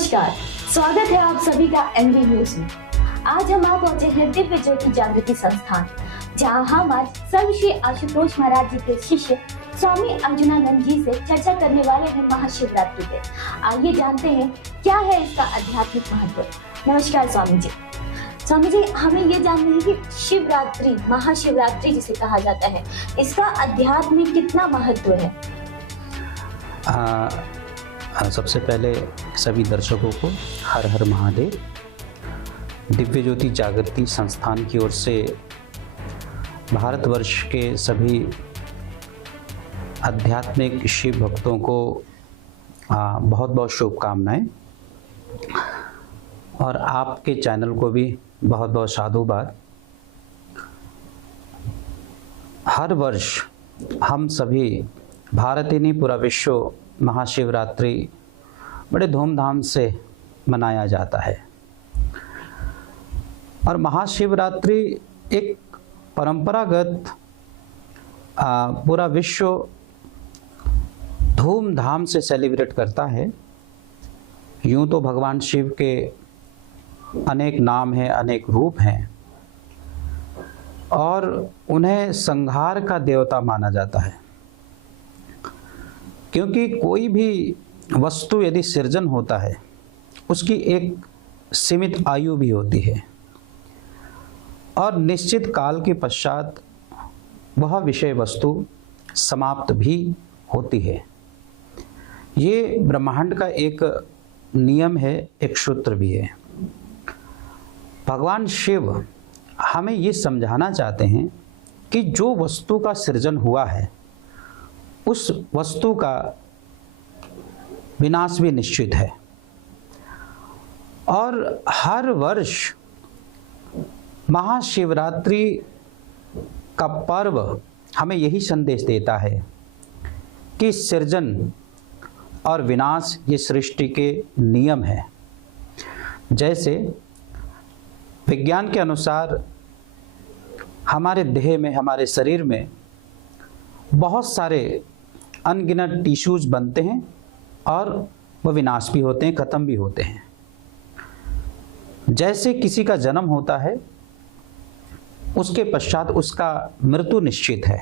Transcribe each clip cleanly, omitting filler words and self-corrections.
नमस्कार, स्वागत है आप सभी का एनबी न्यूज में। आज हम आप पहुंचे हैं दिव्य ज्योति जागृति संस्थान, जहां हम आज सर्वश्री आशुतोष महाराज जी के शिष्य स्वामी अर्जुनानंद जी से चर्चा करने वाले हैं महाशिवरात्रि पे। आइए जानते हैं क्या है इसका आध्यात्मिक महत्व। नमस्कार स्वामी जी। स्वामी जी, हमें ये जानना है कि शिवरात्रि, महाशिवरात्रि जिसे कहा जाता है, इसका अध्यात्म में कितना महत्व है? सबसे पहले सभी दर्शकों को हर हर महादेव। दिव्य ज्योति जागृति संस्थान की ओर से भारतवर्ष के सभी आध्यात्मिक शिव भक्तों को बहुत बहुत शुभकामनाएं, और आपके चैनल को भी बहुत बहुत साधुवाद। हर वर्ष हम सभी भारत ही नहीं, पूरा विश्व महाशिवरात्रि बड़े धूमधाम से मनाया जाता है। और महाशिवरात्रि एक परंपरागत पूरा विश्व धूमधाम से सेलिब्रेट करता है। यूं तो भगवान शिव के अनेक नाम हैं, अनेक रूप हैं, और उन्हें संहार का देवता माना जाता है, क्योंकि कोई भी वस्तु यदि सृजन होता है उसकी एक सीमित आयु भी होती है, और निश्चित काल के पश्चात वह विषय वस्तु समाप्त भी होती है। ये ब्रह्मांड का एक नियम है, एक सूत्र भी है। भगवान शिव हमें ये समझाना चाहते हैं कि जो वस्तु का सृजन हुआ है उस वस्तु का विनाश भी निश्चित है। और हर वर्ष महाशिवरात्रि का पर्व हमें यही संदेश देता है कि सृजन और विनाश ये सृष्टि के नियम है। जैसे विज्ञान के अनुसार हमारे देह में, हमारे शरीर में बहुत सारे अनगिनत टिश्यूज बनते हैं, और वह विनाश भी होते हैं, खत्म भी होते हैं। जैसे किसी का जन्म होता है, उसके पश्चात उसका मृत्यु निश्चित है।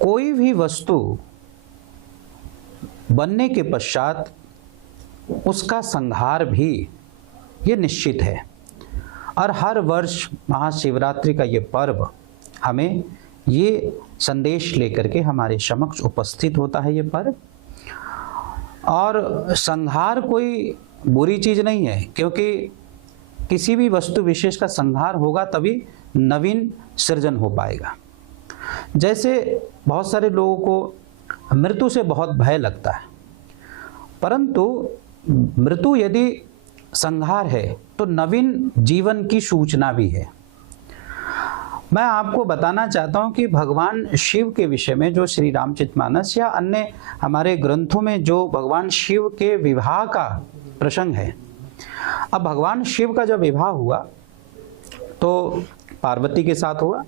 कोई भी वस्तु बनने के पश्चात उसका संहार भी ये निश्चित है। और हर वर्ष महाशिवरात्रि का ये पर्व हमें ये संदेश लेकर के हमारे समक्ष उपस्थित होता है। ये पर्व और संहार कोई बुरी चीज नहीं है, क्योंकि किसी भी वस्तु विशेष का संहार होगा तभी नवीन सृजन हो पाएगा। जैसे बहुत सारे लोगों को मृत्यु से बहुत भय लगता है, परंतु मृत्यु यदि संहार है तो नवीन जीवन की सूचना भी है। मैं आपको बताना चाहता हूं कि भगवान शिव के विषय में जो श्री रामचरितमानस या अन्य हमारे ग्रंथों में जो भगवान शिव के विवाह का प्रसंग है। अब भगवान शिव का जब विवाह हुआ तो पार्वती के साथ हुआ,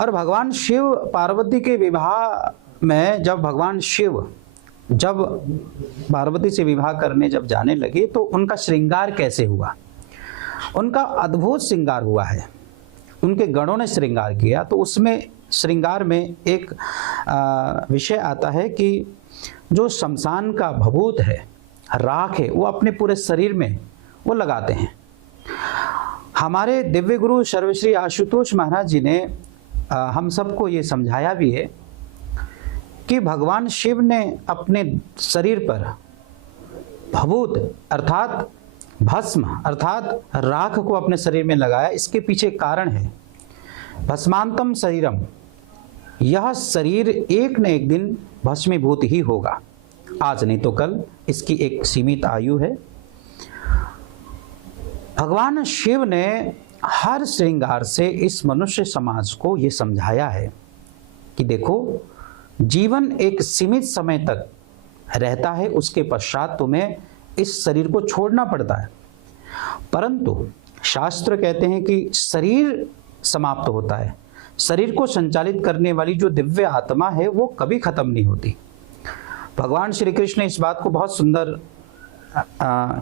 और भगवान शिव पार्वती के विवाह में जब भगवान शिव जब पार्वती से विवाह करने जब जाने लगे तो उनका श्रृंगार कैसे हुआ? उनका अद्भुत श्रृंगार हुआ है। उनके गणों ने श्रृंगार किया, तो उसमें श्रृंगार में एक विषय आता है कि जो शमशान का भभूत है, राख है, वो अपने पूरे शरीर में वो लगाते हैं। हमारे दिव्य गुरु सर्वश्री आशुतोष महाराज जी ने हम सबको ये समझाया भी है कि भगवान शिव ने अपने शरीर पर भभूत अर्थात भस्म अर्थात राख को अपने शरीर में लगाया। इसके पीछे कारण है भस्मांतम शरीरम, यह शरीर एक न एक दिन भस्मीभूत ही होगा, आज नहीं तो कल, इसकी एक सीमित आयु है। भगवान शिव ने हर श्रृंगार से इस मनुष्य समाज को यह समझाया है कि देखो, जीवन एक सीमित समय तक रहता है, उसके पश्चात तुम्हें इस शरीर को छोड़ना पड़ता है। परंतु शास्त्र कहते हैं कि शरीर समाप्त होता है, शरीर को संचालित करने वाली जो दिव्य आत्मा है वो कभी खत्म नहीं होती। भगवान श्री कृष्ण इस बात को बहुत सुंदर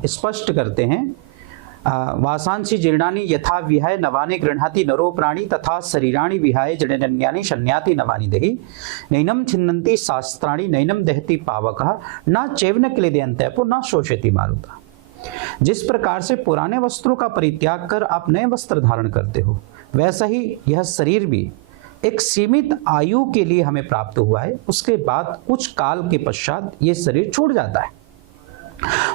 स्पष्ट करते हैं। वासांसी जीर्णानि यथा विहाय नवानि गृह्णाति नरो प्राणी तथा शरीराणि विहाय जड़न्यानि शन्याति नवानि देहि नैनम छिन्नन्ति शास्त्राणि नैनम दहति पावकः न चैवन क्लेदयन्त्यपो न शोषयति मारुतः। जिस प्रकार से पुराने वस्त्रों का परित्याग कर आप नए वस्त्र धारण करते हो, वैसा ही यह शरीर भी एक सीमित आयु के लिए हमें प्राप्त हुआ है। उसके बाद कुछ काल के पश्चात ये शरीर छूट जाता है,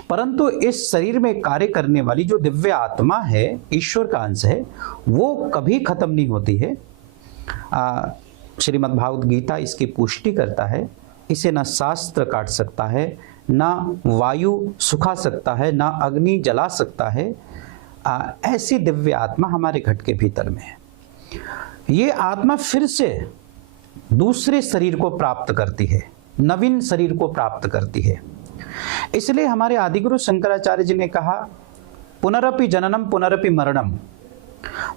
परंतु इस शरीर में कार्य करने वाली जो दिव्य आत्मा है, ईश्वर का अंश है, वो कभी खत्म नहीं होती है। श्रीमद् भागवत गीता इसकी पुष्टि करता है। इसे न शास्त्र काट सकता है, न वायु सुखा सकता है, न अग्नि जला सकता है। ऐसी दिव्य आत्मा हमारे घट के भीतर में है। ये आत्मा फिर से दूसरे शरीर को प्राप्त करती है, नवीन शरीर को प्राप्त करती है। इसलिए हमारे आदिगुरु शंकराचार्य जी ने कहा, पुनरपि जननम पुनरपि मरणम,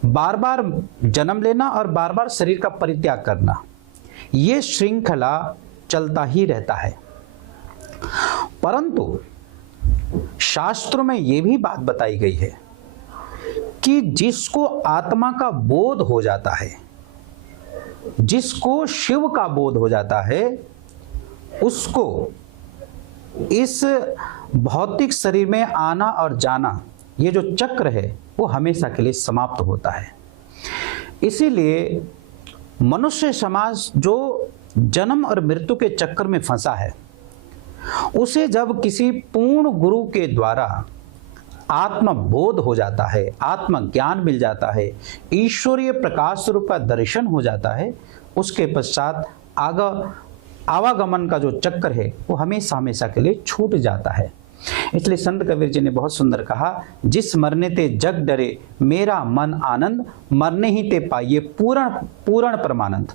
बार बार जन्म लेना और बार बार शरीर का परित्याग करना, ये श्रृंखला चलता ही रहता है। परंतु शास्त्रों में यह भी बात बताई गई है कि जिसको आत्मा का बोध हो जाता है, जिसको शिव का बोध हो जाता है, उसको इस भौतिक शरीर में आना और जाना, ये जो चक्र है, वो हमेशा के लिए समाप्त होता है। इसीलिए मनुष्य समाज जो जन्म और मृत्यु के चक्कर में फंसा है, उसे जब किसी पूर्ण गुरु के द्वारा आत्मबोध हो जाता है, आत्मज्ञान मिल जाता है, ईश्वरीय प्रकाश स्वरूप का दर्शन हो जाता है, उसके पश्चात आवागमन का जो चक्र है वो हमेशा हमेशा के लिए छूट जाता है। इसलिए संत कबीर जी ने बहुत सुंदर कहा, जिस मरने ते जग डरे मेरा मन आनंद, मरने ही ते पाइए पूर्ण पूर्ण परमानंद।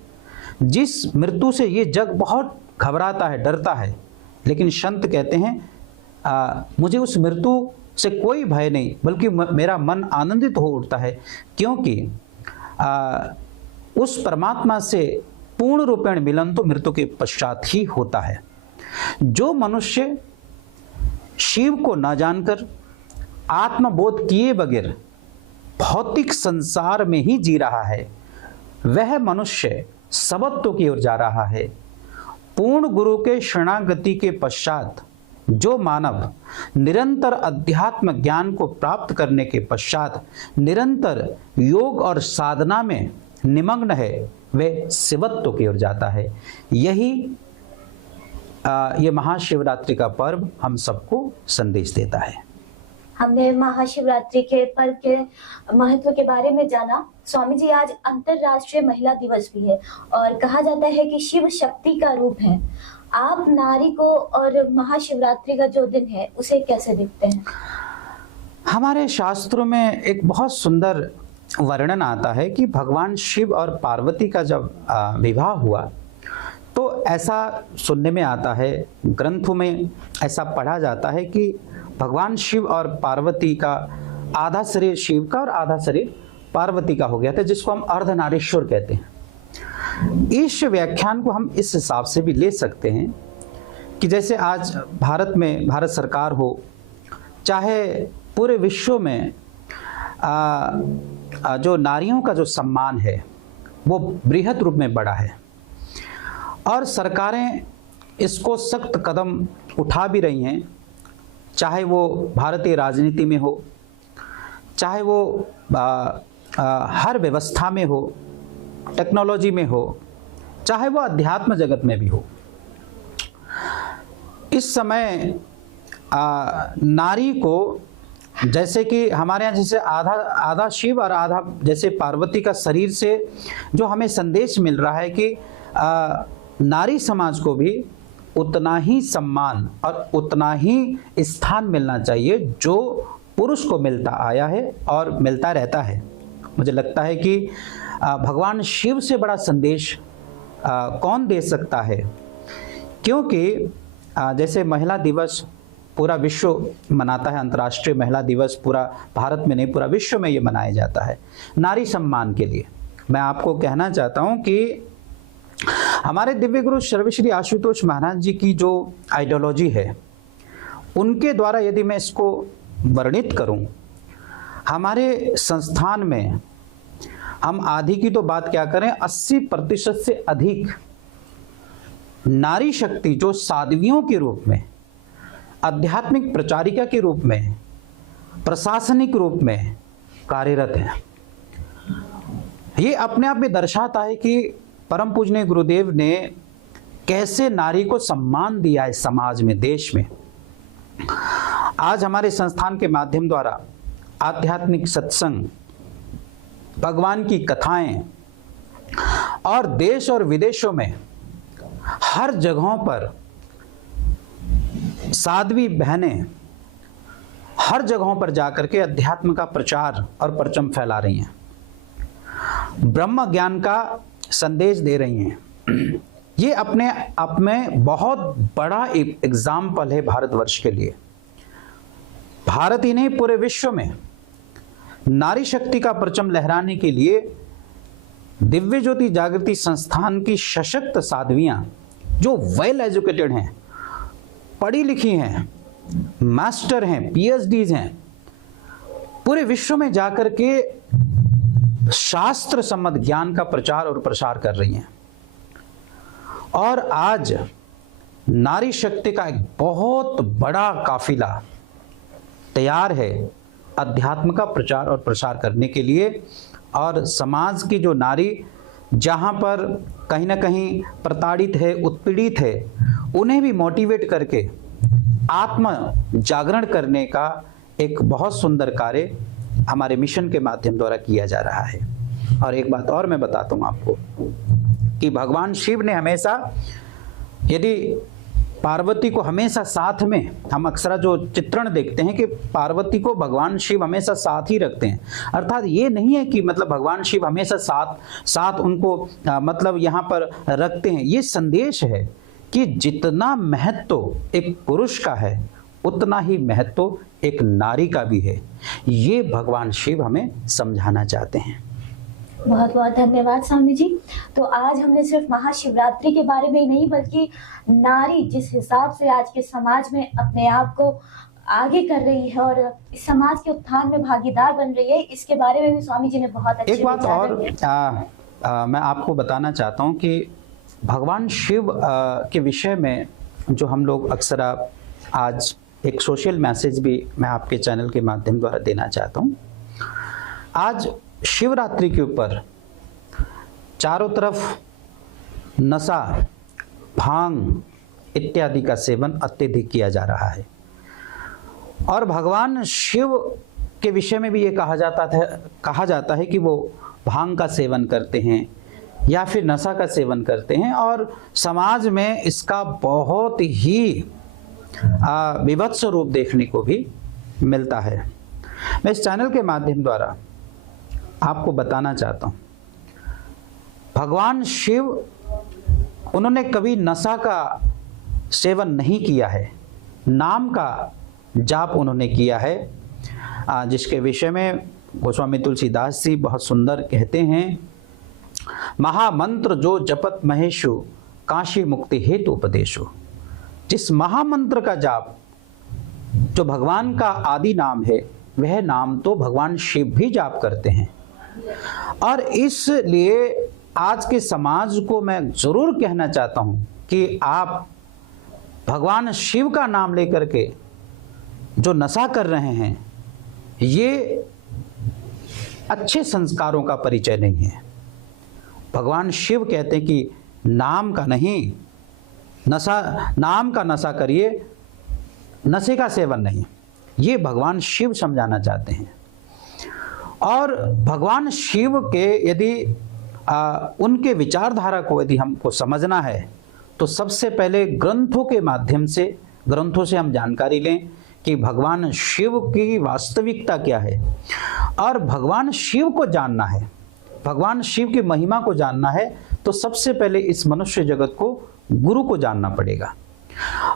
जिस मृत्यु से ये जग बहुत घबराता है, डरता है, लेकिन संत कहते हैं मुझे उस मृत्यु से कोई भय नहीं, बल्कि मेरा मन आनंदित हो उठता है, क्योंकि उस परमात्मा से पूर्ण रूपेण मिलन तो मृत्यु के पश्चात ही होता है। जो मनुष्य शिव को न जानकर, आत्मबोध किए बगैर भौतिक संसार में ही जी रहा है, वह मनुष्य सबत्व की ओर जा रहा है। पूर्ण गुरु के शरणागति के पश्चात जो मानव निरंतर अध्यात्म ज्ञान को प्राप्त करने के पश्चात निरंतर योग और साधना में निमग्न है, वह शिवत्व की ओर जाता है। यही ये महाशिवरात्रि का पर्व हम सबको संदेश देता है। हमने महाशिवरात्रि के पर्व के महत्व के बारे में जाना। स्वामी जी, आज अंतरराष्ट्रीय महिला दिवस भी है और कहा जाता है कि शिव शक्ति का रूप है। आप नारी को और महाशिवरात्रि का जो दिन है उसे कैसे देखते हैं? हमारे शास्त्रों में एक बहुत सुंदर वर्णन आता है कि भगवान शिव और पार्वती का जब विवाह हुआ, तो ऐसा सुनने में आता है, ग्रंथों में ऐसा पढ़ा जाता है कि भगवान शिव और पार्वती का आधा शरीर शिव का और आधा शरीर पार्वती का हो गया था, जिसको हम अर्धनारीश्वर कहते हैं। इस व्याख्यान को हम इस हिसाब से भी ले सकते हैं कि जैसे आज भारत में भारत सरकार हो, चाहे पूरे विश्व में जो नारियों का जो सम्मान है वो बृहद रूप में बढ़ा है और सरकारें इसको सख्त कदम उठा भी रही हैं, चाहे वो भारतीय राजनीति में हो, चाहे वो हर व्यवस्था में हो, टेक्नोलॉजी में हो, चाहे वो अध्यात्म जगत में भी हो। इस समय नारी को, जैसे कि हमारे यहाँ जैसे आधा शिव और आधा जैसे पार्वती का शरीर से जो हमें संदेश मिल रहा है कि नारी समाज को भी उतना ही सम्मान और उतना ही स्थान मिलना चाहिए जो पुरुष को मिलता आया है और मिलता रहता है। मुझे लगता है कि भगवान शिव से बड़ा संदेश कौन दे सकता है, क्योंकि जैसे महिला दिवस पूरा विश्व मनाता है, अंतर्राष्ट्रीय महिला दिवस पूरा भारत में नहीं पूरा विश्व में ये मनाया जाता है नारी सम्मान के लिए। मैं आपको कहना चाहता हूँ कि हमारे दिव्य गुरु सर्वश्री आशुतोष महाराज जी की जो आइडियोलॉजी है, उनके द्वारा यदि मैं इसको वर्णित करूं, हमारे संस्थान में हम आधी की तो बात क्या करें, 80% से अधिक नारी शक्ति जो साध्वियों के रूप में, आध्यात्मिक प्रचारिका के रूप में, प्रशासनिक रूप में कार्यरत है। ये अपने आप में दर्शाता है कि परम पूजनीय गुरुदेव ने कैसे नारी को सम्मान दिया है समाज में, देश में। आज हमारे संस्थान के माध्यम द्वारा आध्यात्मिक सत्संग, भगवान की कथाएं और देश और विदेशों में हर जगहों पर साध्वी बहनें हर जगहों पर जाकर के अध्यात्म का प्रचार और परचम फैला रही हैं, ब्रह्म ज्ञान का संदेश दे रही हैं। ये अपने आप में बहुत बड़ा एक एग्जाम्पल है भारतवर्ष के लिए। भारत ही नहीं, पूरे विश्व में नारी शक्ति का परचम लहराने के लिए दिव्य ज्योति जागृति संस्थान की सशक्त साध्वियां जो वेल एजुकेटेड हैं, पढ़ी लिखी हैं, मास्टर हैं, पीएचडीज हैं, पूरे विश्व में जाकर के शास्त्र सम्मत ज्ञान का प्रचार और प्रसार कर रही हैं। और आज नारी शक्ति का एक बहुत बड़ा काफिला तैयार है अध्यात्म का प्रचार और प्रसार करने के लिए। और समाज की जो नारी जहां पर कहीं ना कहीं प्रताड़ित है, उत्पीड़ित है, उन्हें भी मोटिवेट करके आत्म जागरण करने का एक बहुत सुंदर कार्य हमारे मिशन के माध्यम द्वारा किया जा रहा है। और एक बात और मैं बताता हूं आपको कि भगवान शिव ने हमेशा, यदि पार्वती को हमेशा साथ में, हम अक्सर जो चित्रण देखते हैं कि पार्वती को भगवान शिव हमेशा साथ ही रखते हैं, अर्थात ये नहीं है कि मतलब भगवान शिव हमेशा साथ उनको मतलब यहाँ पर रखते हैं। ये संदेश है कि जितना महत्व एक पुरुष का है उतना ही महत्व एक नारी का भी है। ये भगवान शिव हमें समझाना चाहते हैं। बहुत बहुत धन्यवाद स्वामी जी। तो आज हमने सिर्फ महाशिवरात्रि के बारे में ही नहीं, बल्कि नारी जिस हिसाब से आज के समाज में अपने आप को आगे कर रही है और इस समाज के उत्थान में भागीदार बन रही है, इसके बारे में भी स्वामी जी ने बहुत अच्छे एक बात और मैं आपको बताना चाहता हूँ कि भगवान शिव के विषय में जो हम लोग अक्सर आज एक सोशल मैसेज भी मैं आपके चैनल के माध्यम द्वारा देना चाहता हूँ। आज शिवरात्रि के ऊपर चारों तरफ नशा, भांग इत्यादि का सेवन अत्यधिक किया जा रहा है। और भगवान शिव के विषय में भी ये कहा जाता है कि वो भांग का सेवन करते हैं या फिर नशा का सेवन करते हैं, और समाज में इसका बहुत ही विभत्स रूप देखने को भी मिलता है। मैं इस चैनल के माध्यम द्वारा आपको बताना चाहता हूं, भगवान शिव उन्होंने कभी नशा का सेवन नहीं किया है, नाम का जाप उन्होंने किया है, जिसके विषय में गोस्वामी तुलसीदास जी बहुत सुंदर कहते हैं, महामंत्र जो जपत महेशु काशी मुक्ति हेतु उपदेशु। जिस महामंत्र का जाप जो भगवान का आदि नाम है, वह नाम तो भगवान शिव भी जाप करते हैं। और इसलिए आज के समाज को मैं जरूर कहना चाहता हूं कि आप भगवान शिव का नाम लेकर के जो नशा कर रहे हैं, ये अच्छे संस्कारों का परिचय नहीं है। भगवान शिव कहते हैं कि नाम का नहीं, नाम का नशा करिए, नशे का सेवन नहीं। ये भगवान शिव समझाना चाहते हैं। और भगवान शिव के यदि उनके विचारधारा को यदि हमको समझना है तो सबसे पहले ग्रंथों के माध्यम से, ग्रंथों से हम जानकारी लें कि भगवान शिव की वास्तविकता क्या है। और भगवान शिव को जानना है, भगवान शिव की महिमा को जानना है, तो सबसे पहले इस मनुष्य जगत को गुरु को जानना पड़ेगा।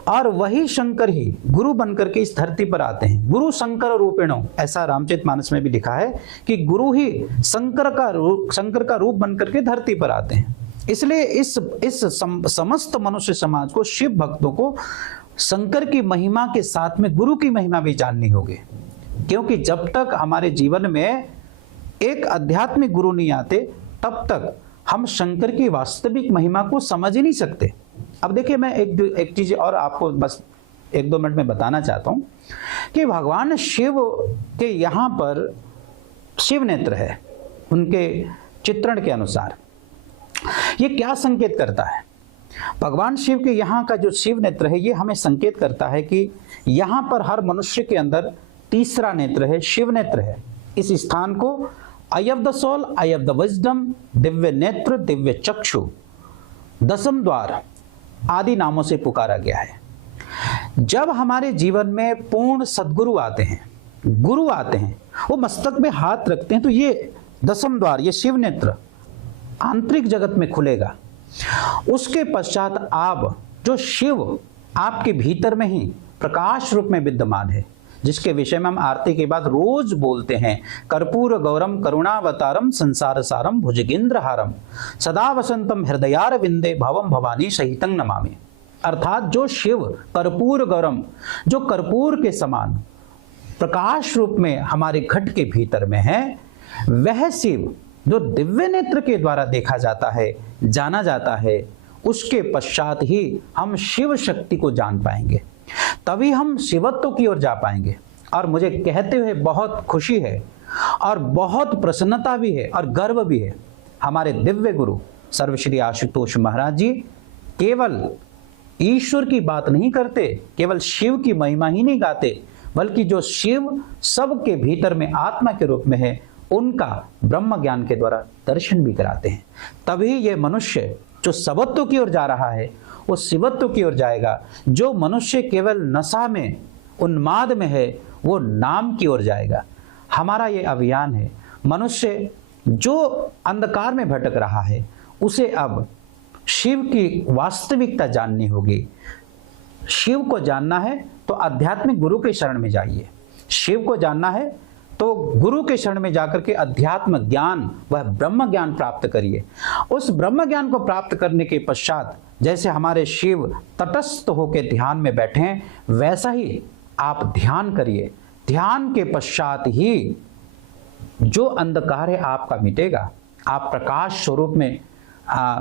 और वही शंकर ही गुरु बनकर के इस धरती पर आते हैं। गुरु शंकर रूपेणो, ऐसा रामचरितमानस में भी लिखा है कि गुरु ही शंकर का रूप बनकर के धरती पर आते हैं। इसलिए इस समस्त मनुष्य समाज को, शिव भक्तों को शंकर की महिमा के साथ में गुरु की महिमा भी जाननी होगी। क्योंकि जब तक हमारे जीवन में एक आध्यात्मिक गुरु नहीं आते, तब तक हम शंकर की वास्तविक महिमा को समझ ही नहीं सकते। अब देखिए, मैं एक चीज और आपको बस 1-2 मिनट में बताना चाहता हूं कि भगवान शिव के यहाँ पर शिव नेत्र है, उनके चित्रण के अनुसार ये क्या संकेत करता है? भगवान शिव के यहाँ का जो शिव नेत्र है, ये हमें संकेत करता है कि यहाँ पर हर मनुष्य के अंदर तीसरा नेत्र है, शिव नेत्र है। इस स्थान को eye of the soul, eye of the wisdom, दिव्य नेत्र, दिव्य चक्षु, दसम द्वार आदि नामों से पुकारा गया है। जब हमारे जीवन में पूर्ण सद्गुरु आते हैं, गुरु आते हैं, वो मस्तक में हाथ रखते हैं, तो ये दसम द्वार, ये शिव नेत्र आंतरिक जगत में खुलेगा। उसके पश्चात आप, जो शिव आपके भीतर में ही प्रकाश रूप में विद्यमान है, जिसके विषय में हम आरती के बाद रोज बोलते हैं, कर्पूर गौरम करुणावतारम संसार सारम भुजगेंद्रहारम सदा वसंतम हृदयार विंदे भवम भवानी सहितं नमामि। अर्थात जो शिव कर्पूर गौरम, जो कर्पूर के समान प्रकाश रूप में हमारे घट के भीतर में है, वह शिव जो दिव्य नेत्र के द्वारा देखा जाता है, जाना जाता है, उसके पश्चात ही हम शिव शक्ति को जान पाएंगे, तभी हम शिवत्व की ओर जा पाएंगे। और मुझे कहते हुए बहुत खुशी है और बहुत प्रसन्नता भी है और गर्व भी है। हमारे दिव्य गुरु सर्वश्री आशुतोष महाराज जी केवल ईश्वर की बात नहीं करते, केवल शिव की महिमा ही नहीं गाते, बल्कि जो शिव सबके भीतर में आत्मा के रूप में है, उनका ब्रह्म ज्ञान के द्वारा दर्शन भी कराते हैं। तभी ये मनुष्य जो सबत्व की ओर जा रहा है, वो शिवत्व की ओर जाएगा। जो मनुष्य केवल नशा में, उन्माद में है, वो नाम की ओर जाएगा। हमारा ये अभियान है। मनुष्य जो अंधकार में भटक रहा है, उसे अब शिव की वास्तविकता जाननी होगी। शिव को जानना है तो आध्यात्मिक गुरु के शरण में जाइए। शिव को जानना है तो गुरु के शरण में जाकर के अध्यात्म ज्ञान, वह ब्रह्म ज्ञान प्राप्त करिए। उस ब्रह्म ज्ञान को प्राप्त करने के पश्चात जैसे हमारे शिव तटस्थ होकर ध्यान में बैठे हैं, वैसा ही आप ध्यान करिए। ध्यान के पश्चात ही जो अंधकार है आपका मिटेगा। आप प्रकाश स्वरूप में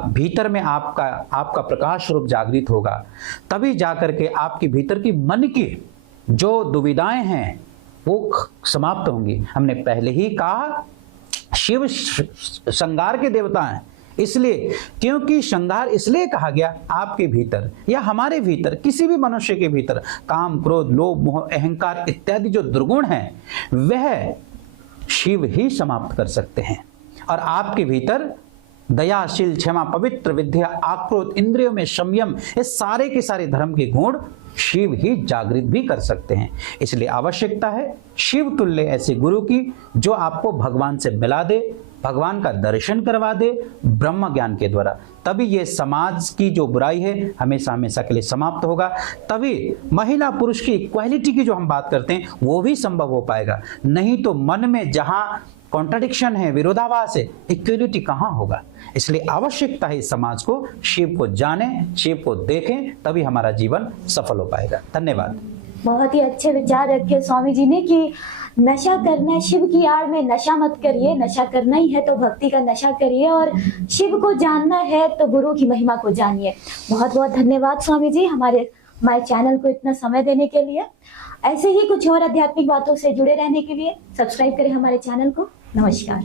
भीतर में आपका प्रकाश स्वरूप जागृत होगा। तभी जाकर के आपके भीतर की मन की जो दुविधाएं हैं वो समाप्त होंगी। हमने पहले ही कहा, शिव श्रृंगार के देवता हैं, इसलिए क्योंकि श्रृंगार इसलिए कहा गया, आपके भीतर या हमारे भीतर, किसी भी मनुष्य के भीतर काम, क्रोध, लोभ, मोह, अहंकार इत्यादि जो दुर्गुण हैं, वह शिव ही समाप्त कर सकते हैं। और आपके भीतर दयाशील, क्षमा, पवित्र, विद्या, आक्रोध, इंद्रियों में संयम, ये सारे के सारे धर्म के गुण शिव ही जागृत भी कर सकते हैं। इसलिए आवश्यकता है शिव तुल्य ऐसे गुरु की, जो आपको भगवान से मिला दे, भगवान का दर्शन करवा दे ब्रह्म ज्ञान के द्वारा। तभी ये समाज की जो बुराई है हमेशा हमेशा के लिए समाप्त होगा। तभी महिला पुरुष की इक्वालिटी की जो हम बात करते हैं वो भी संभव हो पाएगा। नहीं तो मन में जहां कॉन्ट्राडिक्शन है, विरोधाभास है, इक्वलिटी कहां होगा। इसलिए आवश्यकता है इस समाज को शिव को जाने, शिव को देखें, तभी हमारा जीवन सफल हो पाएगा। धन्यवाद। बहुत ही अच्छे विचार रखे स्वामी जी ने कि नशा करना है, शिव की आड़ में नशा मत करिए। नशा करना ही है तो भक्ति का नशा करिए, और शिव को जानना है तो गुरु की महिमा को जानिए। बहुत बहुत धन्यवाद स्वामी जी, हमारे चैनल को इतना समय देने के लिए। ऐसे ही कुछ और आध्यात्मिक बातों से जुड़े रहने के लिए सब्सक्राइब करें हमारे चैनल को। नमस्कार।